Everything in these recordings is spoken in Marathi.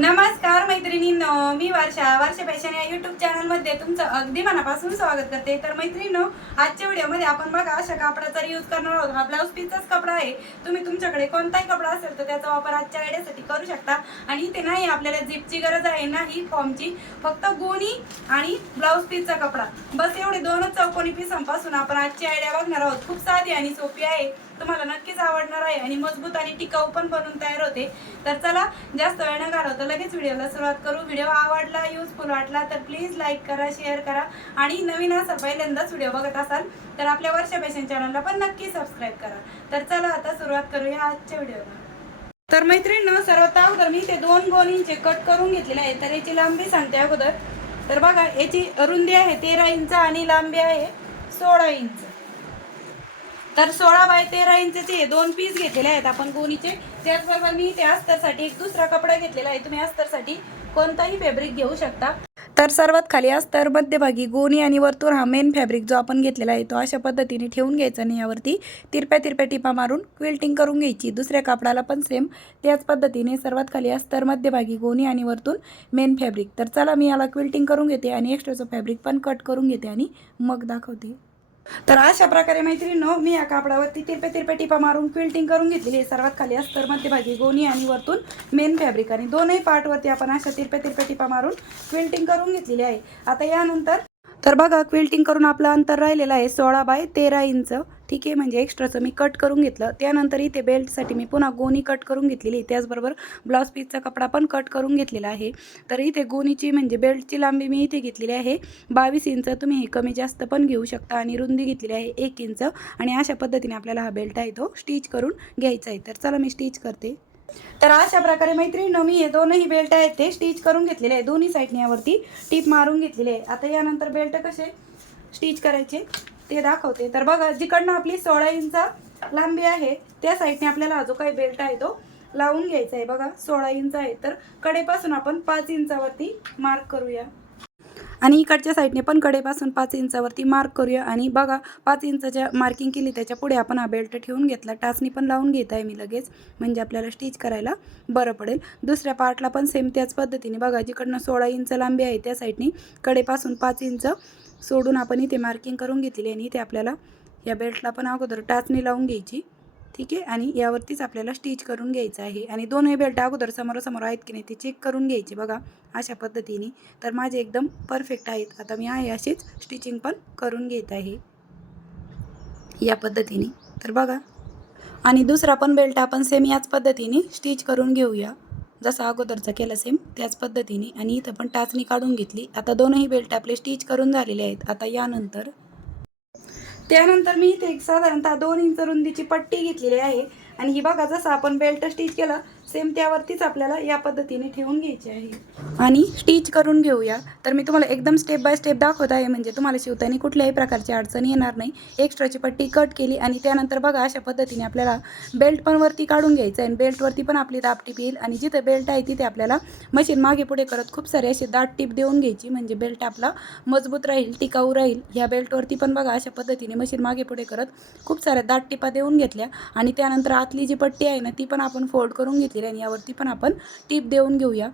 नमस्कार मैत्रिणींनो मी वर्षा. वर्षा फॅशन या युट्यूब चॅनलमध्ये तुमचं अगदी मनापासून स्वागत करते. तर मैत्रिणींनो आजच्या व्हिडिओमध्ये आपण बघा अशा कापडाचा यूज करणार आहोत. हा ब्लाऊज पीसचाच कपडा आहे. तुम्ही तुमच्याकडे कोणताही कपडा असेल तर त्याचा वापर आजच्या आयडियासाठी करू शकता. आणि इथे नाही आपल्याला झिपची गरज आहे नाही फॉर्मची फक्त गोणी आणि ब्लाऊज पीसचा कपडा. बस एवढं चौकोनी पिसांपासून आपण आजची आयडिया बघणार आहोत. खूप साधी आणि सोपी आहे. तुम्हाला नक्कीच आवडणार आहे आणि मजबूत आणि टिकाऊ पण बनवून तयार होते. तर चला जास्त वेळ न घालवता लगेच व्हिडिओला सुरुवात करू. व्हिडिओ आवडला युजफुल वाटला तर प्लीज लाईक करा शेअर करा. आणि नवीन असाल पहिल्यांदाच व्हिडिओ बघत असाल तर आपल्या वर्षा फॅशन चॅनलला पण नक्की सबस्क्राईब करा. तर चला आता सुरुवात करूया आजच्या व्हिडिओला. तर मैत्रिणींनो सर्वात अगोदर मी ते दोन गोणींचे कट करून घेतलेले आहे तर याची लांबी सांगते अगोदर. तर बघा याची रुंदी आहे तेरा इंच आणि लांबी आहे सोळा इंच. तर सोळा बाय तेरा इंचचे दोन पीस घेतलेले आहेत आपण गोणीचे. त्याचबरोबर मी त्या अस्तरसाठी एक दुसरा कपडा घेतलेला आहे. तुम्ही अस्तरसाठी कोणताही फॅब्रिक घेऊ शकता. तर सर्वात खाली अस्तर मध्यभागी गोणी आणि वरतून हा मेन फॅब्रिक जो आपण घेतलेला आहे तो अशा पद्धतीने ठेवून घ्यायचा आणि यावरती तिरप्या तिरप्या टिपा मारून क्विल्टिंग करून घ्यायची. दुसऱ्या कापडाला पण सेम त्याच पद्धतीने सर्वात खाली अस्तर मध्यभागी गोणी आणि वरतून मेन फॅब्रिक तर चला मी याला क्विल्टिंग करून घेते आणि एक्स्ट्राचं फॅब्रिक पण कट करून घेते आणि मग दाखवते. तर अशा प्रकारे मैत्रिणीनो मी या कापडावरती तिरपे तिरपे टिपा मारून क्विल्टिंग करून घेतलेली आहे. सर्वात खाली अस्तर मध्यभागी गोणी आणि वरतून मेन फॅब्रिक आणि दोनही पार्टवरती आपण अशा तिरपे तिरपे टिपा मारून क्विल्टिंग करून घेतलेली आहे. आता यानंतर तर बघा क्विल्टिंग करून आपलं अंतर राहिलेलं आहे सोळा बाय तेरा इंच. ठीक आहे म्हणजे एक्स्ट्राचं मी कट करून घेतलं. त्यानंतर इथे बेल्टसाठी मी पुन्हा गोणी कट करून घेतलेली. त्याचबरोबर ब्लाऊज पीसचा कपडा पण कट करून घेतलेला आहे. तर इथे गोणीची म्हणजे बेल्टची लांबी मी इथे घेतलेली आहे. बावीस इंच तुम्ही हे कमी जास्त पण घेऊ शकता आणि रुंदी घेतलेली आहे एक इंच. आणि अशा पद्धतीने आपल्याला हा बेल्ट आहे तो स्टिच करून घ्यायचा आहे. तर चला मी स्टिच करते. तर अशा प्रकारे मैत्रिणी मी हे दोनही बेल्ट आहेत ते स्टिच करून घेतलेले आहे. दोन्ही साईडने यावरती टीप मारून घेतलेली आहे. आता यानंतर बेल्ट कसे स्टिच करायचे? ते दाखवते. तर बघा जिकडनं आपली सोळा इंच लांबी आहे त्या साईडने आपल्याला जो काही बेल्ट आहे तो लावून घ्यायचा आहे. बघा सोळा इंच आहे. तर कडेपासून आपण पाच इंचावरती मार्क करूया. आणि इकडच्या साईडने पण कडेपासून पाच इंचावरती मार्क करूया. आणि बघा पाच इंचाच्या मार्किंग केली त्याच्या पुढे आपण हा बेल्ट ठेवून घेतला. टाचणी पण लावून घेत आहे मी लगेच. म्हणजे आपल्याला स्टिच करायला बरं पडेल. दुसऱ्या पार्टला पण सेम त्याच पद्धतीने बघा जिकडनं सोळा इंच लांबी आहे त्या साईडनी कडेपासून पाच इंच सोडून आपण इथे मार्किंग करून घेतलेली आणि इथे आपल्याला या बेल्टला पण अगोदर टाचणी लावून घ्यायची. ठीक आहे? आणि यावरतीच आपल्याला स्टिच करून घ्यायचं आहे. आणि दोनही बेल्ट अगोदर समोरासमोर आहेत की नाही ते चेक करून घ्यायचे बघा अशा पद्धतीने. तर माझे एकदम परफेक्ट आहेत. आता मी आहे अशीच स्टिचिंग पण करून घेत आहे. या पद्धतीने. तर बघा. आणि दुसरा पण बेल्ट आपण सेम याच पद्धतीने स्टिच करून घेऊया. जसा अगोदरचा केला सेम त्याच पद्धतीने. आणि इथं पण टाचणी काढून घेतली. आता दोनही बेल्ट आपले स्टिच करून झालेले आहेत. आता यानंतर त्यानंतर मी इथे एक साधारणतः दोन इंच रुंदीची पट्टी घेतलेली आहे. आणि ही बघा जसं आपण बेल्ट स्टिच केलं सेम त्यावरतीच आपल्याला या पद्धतीने ठेवून घ्यायची आहे. आणि स्टिच करून घेऊया. तर मी तुम्हाला एकदम स्टेप बाय स्टेप दाखवत आहे म्हणजे तुम्हाला शिवताना कुठल्याही प्रकारची अडचण येणार नाही. एक्स्ट्राची पट्टी कट केली आणि त्यानंतर बघा अशा पद्धतीने आपल्याला बेल्ट पण वरती काढून घ्यायचं आहे. आणि बेल्टवरती पण आपली दाब टीप येईल आणि जिथे बेल्ट आहे तिथे आपल्याला मशीन मागे पुढे करत खूप सारे असे दाट टीप देऊन घ्यायची. म्हणजे बेल्ट आपला मजबूत राहील टिकाऊ राहील. ह्या बेल्टवरती पण बघा अशा पद्धतीने मशीन मागे पुढे करत खूप साऱ्या दाट टिपा देऊन घेतल्या. आणि त्यानंतर आतली जी पट्टी आहे ना ती पण आपण फोल्ड करून घेतली. आणि यावरती पण आपण टीप देऊन घेऊया.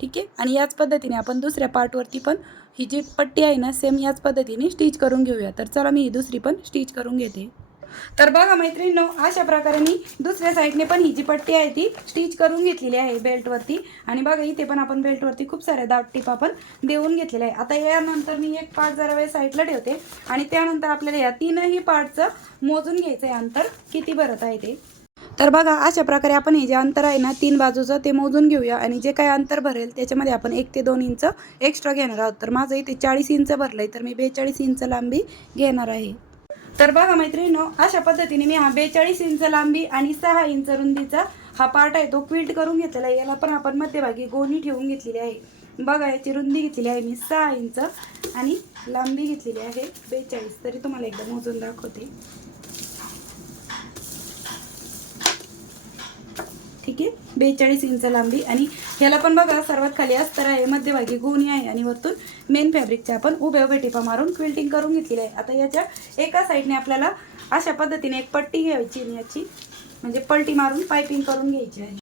ठीक आहे? आणि याच पद्धतीने आपण दुसऱ्या पार्टवरती पण ही जी पट्टी आहे ना सेम याच पद्धतीने स्टिच करून घेऊया. तर चला मी ही दुसरी पण स्टिच करून घेते. तर बघा मैत्रिणींनो अशा प्रकारे मी दुसऱ्या साईडने पण ही जी पट्टी आहे ती स्टिच करून घेतलेली आहे बेल्टवरती. आणि बघा इथे पण आपण बेल्टवरती खूप साऱ्या दाट टिप आपण देऊन घेतलेल्या आहे आता यानंतर मी एक पार्ट जरा वेळ साईडला ठेवते आणि त्यानंतर आपल्याला या तीनही पार्टचं मोजून घ्यायचं आहे अंतर किती भरत आहे ते. तर बघा अशा प्रकारे आपण हे जे अंतर आहे ना तीन बाजूचं ते मोजून घेऊया आणि जे काय अंतर भरेल त्याच्यामध्ये आपण एक ते दोन इंच एक्स्ट्रा घेणार आहोत. तर माझं इथे चाळीस इंच भरलं आहे तर मी बेचाळीस इंच लांबी घेणार आहे. तर बघा मैत्रिणीनो अशा पद्धतीने मी हा बेचाळीस इंच लांबी आणि सहा इंच रुंदीचा हा पार्ट आहे तो क्विल्ट करून घेतलेला आहे. याला पण आपण मध्यभागी गोणी ठेवून घेतलेली आहे. बघा याची रुंदी घेतलेली आहे मी सहा इंच आणि लांबी घेतलेली आहे बेचाळीस. तरी तुम्हाला एकदा मोजून दाखवते. ठीक आहे? बेचाळीस इंच लांबी. आणि ह्याला पण बघा सर्वात खाली अस्तर आहे मध्यभागी गोणी आहे आणि वरतून मेन फॅब्रिकच्या आपण उभ्या उभ्या टिपा मारून क्विल्टिंग करून घेतलेली आहे. आता याच्या एका साईडने आपल्याला अशा पद्धतीने एक पट्टी घ्यायची याची म्हणजे पलटी मारून पायपिंग करून घ्यायची आहे.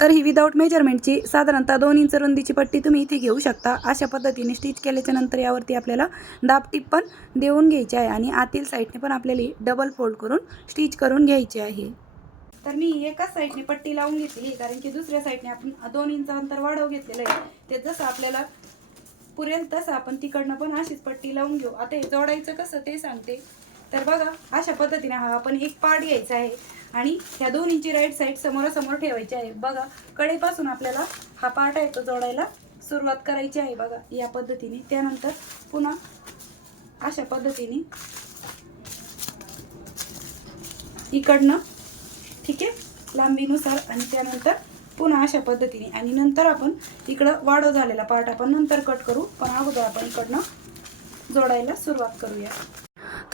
तर ही विदाऊट मेजरमेंटची साधारणतः दोन इंच रुंदीची पट्टी तुम्ही इथे घेऊ शकता. अशा पद्धतीने स्टिच केल्याच्यानंतर यावरती आपल्याला दाब टिप पण देऊन घ्यायची आहे. आणि आतील साईडने पण आपल्याला डबल फोल्ड करून स्टिच करून घ्यायची आहे. तर मी एकाच साईडने पट्टी लावून घेतली कारण की दुसऱ्या साईडने आपण दोन इंच अंतर वाढव घेतलेलं आहे. ते जसं आपल्याला पुरेल तसं आपण तिकडनं पण अशीच पट्टी लावून घेऊ. आता हे जोडायचं कसं ते सांगते. तर बघा अशा पद्धतीने हा आपण एक पार्ट घ्यायचा आहे आणि ह्या दोन इंची राईट साईड समोरासमोर ठेवायची आहे. बघा कडेपासून आपल्याला हा पार्ट आहे तो जोडायला सुरुवात करायची आहे बघा या पद्धतीने. त्यानंतर पुन्हा अशा पद्धतीने इकडनं ठीक आहे? लांबीनुसार आणि त्यानंतर पुन्हा अशा पद्धतीने. आणि नंतर आपण इकडं वाढव झालेला पार्ट आपण नंतर कट करू. पण अगोदर आपण इकडनं जोडायला सुरुवात करूया.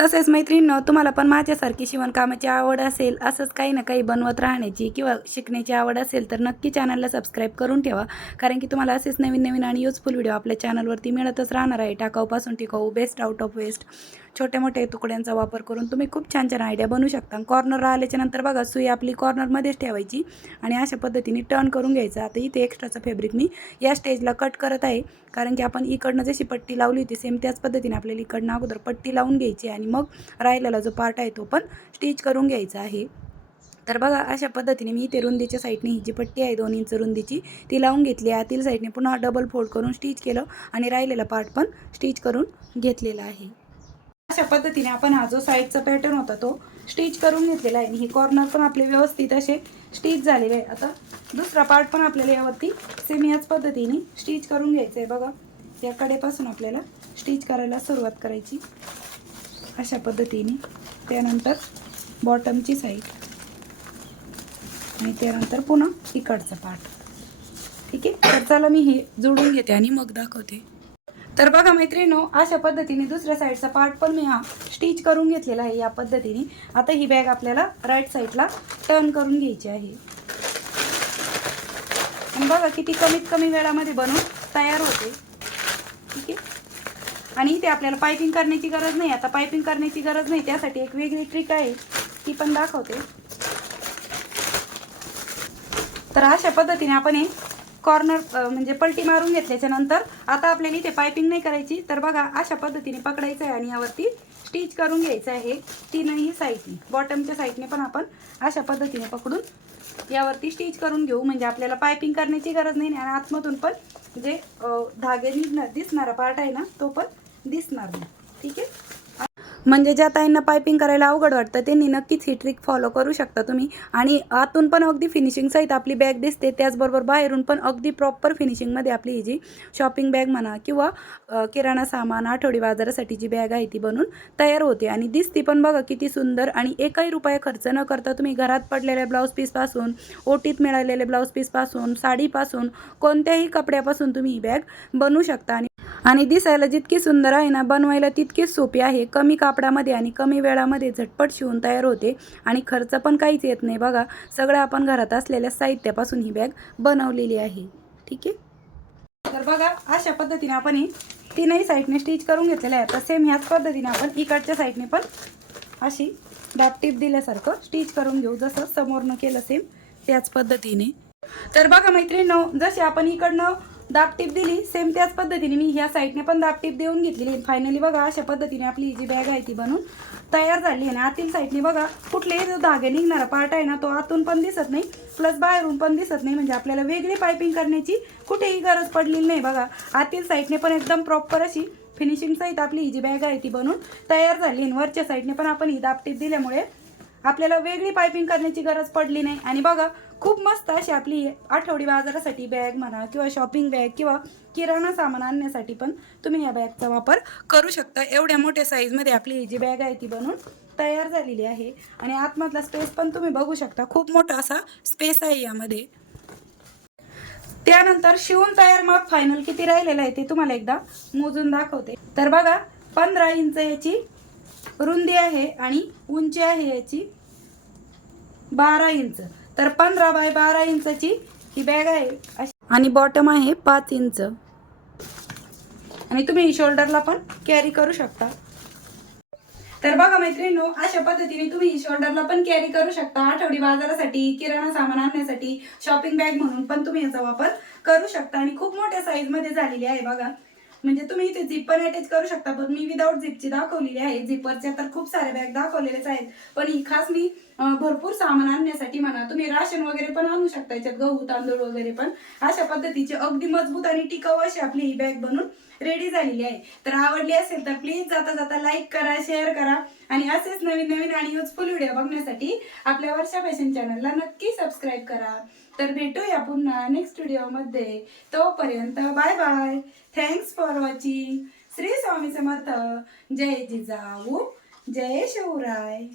तसेच मैत्रिणींनो तुम्हाला पण माझ्यासारखी शिवणकामाची आवड असेल असंच काही ना काही बनवत राहण्याची किंवा शिकण्याची आवड असेल तर नक्की चॅनलला सबस्क्राईब करून ठेवा. कारण की तुम्हाला असेच नवीन नवीन आणि युजफुल व्हिडिओ आपल्या चॅनलवरती मिळतच राहणार आहे. टाकाऊपासून टिकाऊ बेस्ट आउट ऑफ वेस्ट छोट्या मोठ्या तुकड्यांचा वापर करून तुम्ही खूप छान छान आयडिया बनवू शकता. कॉर्नर राहिल्याच्या नंतर बघा सुई आपली कॉर्नरमध्येच ठेवायची आणि अशा पद्धतीने टर्न करून घ्यायचं. आता इथे एक्स्ट्राचं फॅब्रिक मी या स्टेजला कट करत आहे. कारण की आपण इकडनं जशी पट्टी लावली होती सेम त्याच पद्धतीने आपल्याला इकडनं अगोदर पट्टी लावून घ्यायची आणि मग राहिलेला जो पार्ट आहे तो पण स्टिच करून घ्यायचा आहे. तर बघा अशा पद्धतीने मी इथे रुंदीच्या साईडने ही जी पट्टी आहे दोन इंच रुंदीची ती लावून घेतली आतील साईडने पुन्हा डबल फोल्ड करून स्टिच केलं आणि राहिलेला पार्ट पण स्टिच करून घेतलेला आहे. अशा पद्धतीने आपण हा जो साईडचा पॅटर्न होता तो स्टिच करून घेतलेला आहे. आणि हे कॉर्नर पण आपले व्यवस्थित असे स्टिच झालेले आहे. आता दुसरा पार्ट पण आपल्याला यावरती सेम याच पद्धतीने स्टिच करून घ्यायचं आहे. बघा या कडेपासून आपल्याला स्टिच करायला सुरुवात करायची. अशा पद्धतीने. त्यानंतर बॉटमची साईड आणि त्यानंतर पुन्हा इकडचा पार्ट ठीक आहे? तर चला मी हे जोडून घेते आणि मग दाखवते. तर बघा मैत्रिणी अशा पद्धतीने दुसऱ्या साईडचा पार्ट पण मी हा स्टिच करून घेतलेला आहे या पद्धतीने. आता ही बॅग आपल्याला राईट साईडला टर्न करून घ्यायची आहे. आणि बघा किती कमीत कमी वेळामध्ये बनवून तयार होते. ठीक आहे? आणि इथे आपल्याला पायपिंग करण्याची गरज नाही. आता पायपिंग करण्याची गरज नाही. त्यासाठी एक वेगळी ट्रिक आहे. ती पण दाखवते. तर अशा पद्धतीने आपण हे कॉर्नर म्हणजे पलटी मारून घेतल्याच्या नंतर आता आपल्याला इथे पायपिंग नाही करायची. तर बघा अशा पद्धतीने पकडायचं आहे आणि यावरती स्टिच करून घ्यायचं आहे तीनही साईडने बॉटमच्या साईडने पण आपण अशा पद्धतीने पकडून यावरती स्टिच करून घेऊ. म्हणजे आपल्याला पायपिंग करण्याची गरज नाही आणि आतमधून पण जे धागे निघणार दिसणारा पार्ट आहे ना तो पण दिसणार नाही. ठीक आहे? म्हणजे ज्या ताईंना पायपिंग करायला अवघड वाटतं त्यांनी नक्कीच ही ट्रिक फॉलो करू शकता तुम्ही. आणि आतून पण अगदी फिनिशिंग सहित आपली बॅग दिसते त्याचबरोबर बाहेरून पण अगदी प्रॉपर फिनिशिंगमध्ये आपली ही जी शॉपिंग बॅग म्हणा किंवा किराणा सामान आठवडी बाजारासाठी जी बॅग आहे ती बनून तयार होते. आणि दिसती पण बघा किती सुंदर आणि एकही रुपया खर्च न करता तुम्ही घरात पडलेल्या ब्लाऊज पीसपासून ओटीत मिळालेले ब्लाऊज पीसपासून साडीपासून कोणत्याही कपड्यापासून तुम्ही ही बॅग बनवू शकता. आणि आणि दिसायला जितकी सुंदर आहे ना बनवायला तितकीच सोपी आहे. कमी कापडामध्ये आणि कमी वेळामध्ये झटपट शिवून तयार होते आणि खर्च पण काहीच येत नाही. बघा सगळं आपण घरात असलेल्या साहित्यापासून ही बॅग बनवलेली आहे. ठीक आहे? तर बघा अशा पद्धतीने आपण ही तीनही साईडने स्टिच करून घेतलेलं आहे तर सेम ह्याच पद्धतीने आपण इकडच्या साईडने पण अशी टिप दिल्यासारखं स्टिच करून घेऊ. जसं समोरनं केलं सेम त्याच पद्धतीने. तर बघा मैत्रिणी जशी आपण इकडनं दाबटीप दिली सेम त्याच पद्धतीने मी ह्या साईडने पण दाबटीप देऊन घेतलेली फायनली बघा अशा पद्धतीने आपली ही जी बॅग आहे ती बनून तयार झाली आणि आतील साईडने बघा कुठलेही जो धागे निघणारा पार्ट आहे ना तो आतून पण दिसत नाही प्लस बाहेरून पण दिसत नाही. म्हणजे आपल्याला वेगळी पायपिंग करण्याची कुठेही गरज पडलेली नाही बघा. आतील साईडने पण एकदम प्रॉपर अशी फिनिशिंग सहित आपली ही जी बॅग आहे ती बनून तयार झाली आणि वरच्या साईडने पण आपण ही दाबटीप दिल्यामुळे आपल्याला वेगळी पायपिंग करण्याची गरज पडली नाही. आणि बघा खूप मस्त अशी आपली आठवडी बाजारासाठी बॅग म्हणा किंवा शॉपिंग बॅग किंवा किराणा सामान आणण्यासाठी पण तुम्ही या बॅगचा वापर करू शकता. एवढ्या मोठ्या साईजमध्ये आपली ही जी बॅग आहे ती बनवून तयार झालेली आहे. आणि आतमधला स्पेस पण तुम्ही बघू शकता. खूप मोठा असा स्पेस आहे यामध्ये. त्यानंतर शिवून तयार मग फायनल किती राहिलेलं आहे ते तुम्हाला एकदा मोजून दाखवते. तर बघा पंधरा इंच याची रुंदी आहे आणि उंची आहे याची बारा इंच. तर पंधरा बाय बारा इंचची ही बॅग आहे. आणि बॉटम आहे पाच इंच. आणि तुम्ही शोल्डरला पण कॅरी करू शकता. तर बघा मैत्रिणींनो अशा पद्धतीने तुम्ही शोल्डरला पण कॅरी करू शकता. आठवडी बाजारासाठी किराणा सामान आणण्यासाठी शॉपिंग बॅग म्हणून पण तुम्ही याचा वापर करू शकता. आणि खूप मोठ्या साईजमध्ये झालेली आहे बघा. म्हणजे तुम्ही इथे झिप पण अटॅच करू शकता पण मी विदाऊट झिपची दाखवलेली आहे. झिपरच्या तर खूप साऱ्या बॅग दाखवलेल्याच आहेत. पण ही खास मी भरपूर सामान आणण्यासाठी म्हणा तुम्ही राशन वगैरे पण आणू शकता याच्यात गहू तांदूळ वगैरे पण. अशा पद्धतीची अगदी मजबूत आणि टिकाऊ अशी आपली ही बॅग बनून रेडी झालेली आहे. तर आवडली असेल तर प्लीज जाता जाता लाईक करा शेअर करा. आणि असेच नवीन नवीन आणि युजफुल व्हिडिओ बघण्यासाठी आपल्या वर्षा फॅशन चॅनलला नक्की सबस्क्राईब करा. तर भेटूया पुन्हा नेक्स्ट व्हिडिओमध्ये तोपर्यंत bye bye thanks for watching Shri Swami Samarth. जय जिजाऊ. जय शिवराय.